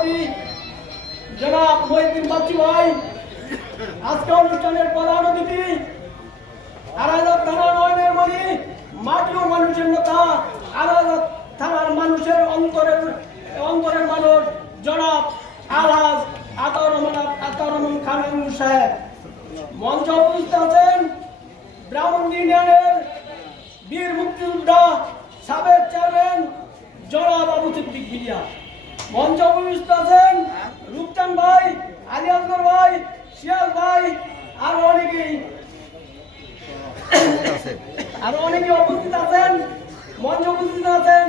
সভাপতি, জনাব মহিউদ্দিন বাচ্চু ভাই, আজকে অনুষ্ঠানের প্রধান অতিথি আরাজাত থানার নয়নের মণি মাটি ও মানুষের নেতা আরাজাত থানার মানুষের অন্তরের অন্তরের মানুষ, জনাব আলহাজ আতাউর রহমান আতাউর রহমান খান সাহেব। মঞ্চ উপস্থিত আছেন ব্রাহ্মণ ইউনিয়নের বীর মুক্তিযোদ্ধা, সাবেক চেয়ারম্যান, জনাব আবু সিদ্দিক বিলিয়া মঞ্চ উপস্থিত আছেন রূপচান ভাই আলী আসগর ভাই শিয়াল ভাই আর অনেকেই। আরও অনেকে উপস্থিত আছেন মঞ্চ উপস্থিত আছেন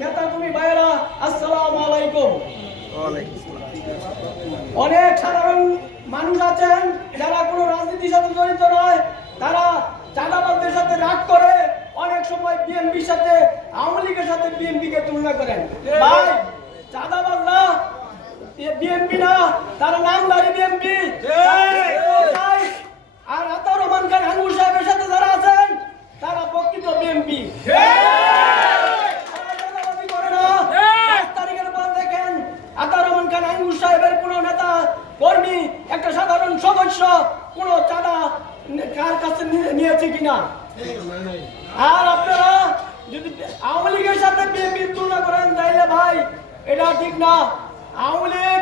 নেতা কর্মী ভাইয়েরা আসসালামু আলাইকুম। অনেক সাধারণ মানুষ আছেন যারা কোনো রাজনীতির সাথে জড়িত নয় তারা চাঁদাবাজদের সাথে রাগ করে অনেক সময় বিএনপির সাথে আওয়ামী লীগের সাথে বিএনপি কে তুলনা করেন। ভাই বিএনপি না তারা নামদারি বিএনপি আর আতাউর রহমান খান আঙ্গুর সাহেবের সাথে যারা আছেন তারা প্রকৃত বিএনপি সাহেবের কোন নেতা কর্মী একটা সাধারণ সদস্য কোন চাঁদা কার কাছে নিয়েছে কিনা? আর আপনারা যদি আওয়ামী লীগের সাথে বিএনপির তুলনা করেন তাইলে ভাই এটা ঠিক না। เอาเลย